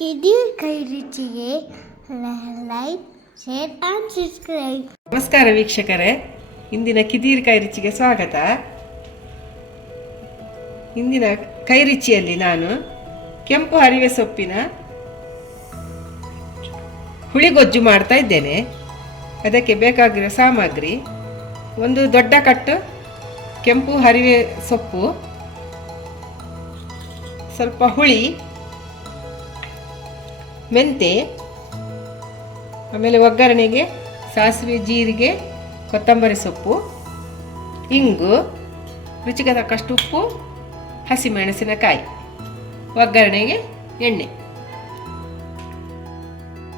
ಕಿದಿರ್ ಕೈ ರುಚಿಗೆ like share and subscribe. ನಮಸ್ಕಾರ ವೀಕ್ಷಕರೇ, ಇಂದಿನ ಕಿದೀರ್ ಕೈ ರುಚಿಗೆ ಸ್ವಾಗತ. ಇಂದಿನ ಕೈ ರುಚಿಯಲ್ಲಿ ನಾನು ಕೆಂಪು ಹರಿವೆ ಸೊಪ್ಪಿನ ಹುಳಿಗೊಜ್ಜು ಮಾಡ್ತಾ ಇದ್ದೇನೆ. ಅದಕ್ಕೆ ಬೇಕಾಗಿರೋ ಸಾಮಗ್ರಿ: ಒಂದು ದೊಡ್ಡ ಕಟ್ಟು ಕೆಂಪು ಹರಿವೆ ಸೊಪ್ಪು, ಸ್ವಲ್ಪ ಹುಳಿ, ಮೆಂತೆ, ಆಮೇಲೆ ಒಗ್ಗರಣೆಗೆ ಸಾಸಿವೆ, ಜೀರಿಗೆ, ಕೊತ್ತಂಬರಿ ಸೊಪ್ಪು, ಇಂಗು, ರುಚಿಗೆ ತಕ್ಕಷ್ಟು ಉಪ್ಪು, ಹಸಿಮೆಣಸಿನಕಾಯಿ, ಒಗ್ಗರಣೆಗೆ ಎಣ್ಣೆ.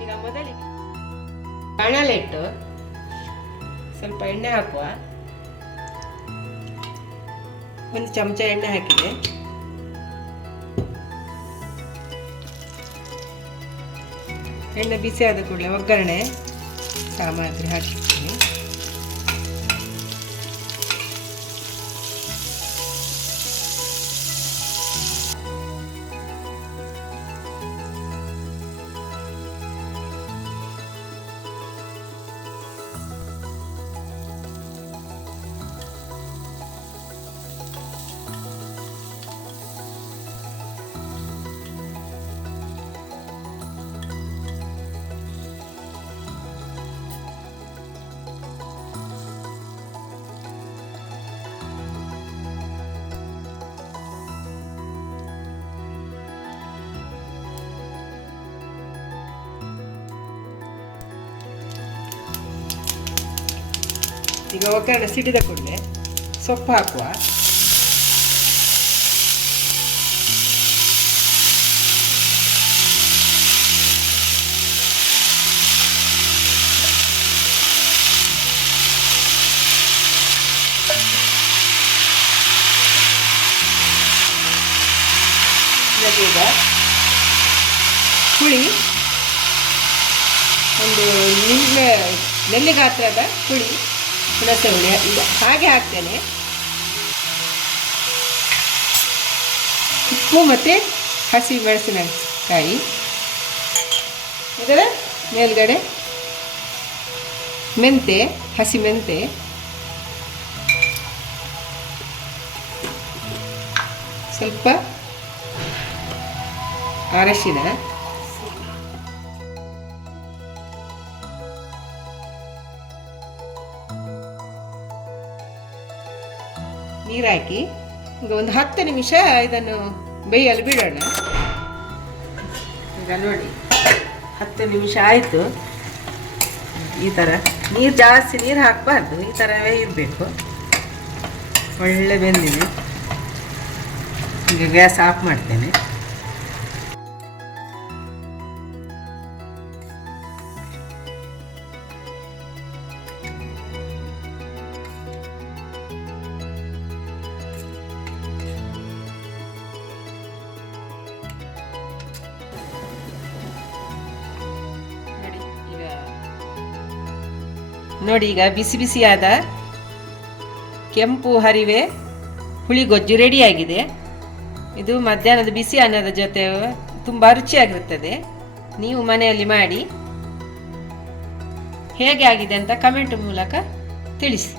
ಈಗ ಮೊದಲಿಗೆ ಬಾಣಲೆ ಇಟ್ಟು ಸ್ವಲ್ಪ ಎಣ್ಣೆ ಹಾಕುವ. ಒಂದು ಚಮಚ ಎಣ್ಣೆ ಹಾಕಿದೆ. ಎಣ್ಣೆ ಬಿಸಿ ಆದ ಕೂಡಲೇ ಒಗ್ಗರಣೆ ಸಾಮಗ್ರಿ ಹಾಕಿದ್ದೀನಿ. ಈಗ ಒಗ್ಗರಣೆ ಸಿಡಿದ ಕೂಡಲೇ ಸೊಪ್ಪು ಹಾಕುವ. ಈಗ ಹುಳಿ, ಒಂದು ನೆಲ್ಲಿ ಗಾತ್ರದ ಹುಳಿ, ಹುಣಸೆ ಹುಳಿ ಈಗ ಹಾಗೆ ಹಾಕ್ತೇನೆ. ಉಪ್ಪು ಮತ್ತು ಹಸಿ ಮೆಣಸಿನಕಾಯಿ. ಇದರ ಮೇಲ್ಗಡೆ ಮೆಂತೆ, ಹಸಿ ಮೆಂತೆ, ಸ್ವಲ್ಪ ಅರಶಿನ, ನೀರಾಕಿ ಈಗ ಒಂದು 10 ನಿಮಿಷ ಇದನ್ನು ಬೇಯಲು ಬಿಡೋಣ. ಈಗ ನೋಡಿ 10 ನಿಮಿಷ ಆಯಿತು. ಈ ಥರ ಜಾಸ್ತಿ ನೀರು ಹಾಕಬಾರ್ದು, ಈ ಥರವೇ ಇರಬೇಕು. ಒಳ್ಳೆ ಬೆಂದಿದೆ. ಈಗ ಗ್ಯಾಸ್ ಆಫ್ ಮಾಡ್ತೇನೆ. ನೋಡಿ, ಈಗ ಬಿಸಿ ಬಿಸಿಯಾದ ಕೆಂಪು ಹರಿವೆ ಹುಳಿಗೊಜ್ಜು ರೆಡಿಯಾಗಿದೆ. ಇದು ಮಧ್ಯಾಹ್ನದ ಬಿಸಿ ಅನ್ನದ ಜೊತೆ ತುಂಬ ರುಚಿಯಾಗಿರುತ್ತದೆ. ನೀವು ಮನೆಯಲ್ಲಿ ಮಾಡಿ ಹೇಗೆ ಆಗಿದೆ ಅಂತ ಕಮೆಂಟ್ ಮೂಲಕ ತಿಳಿಸಿ.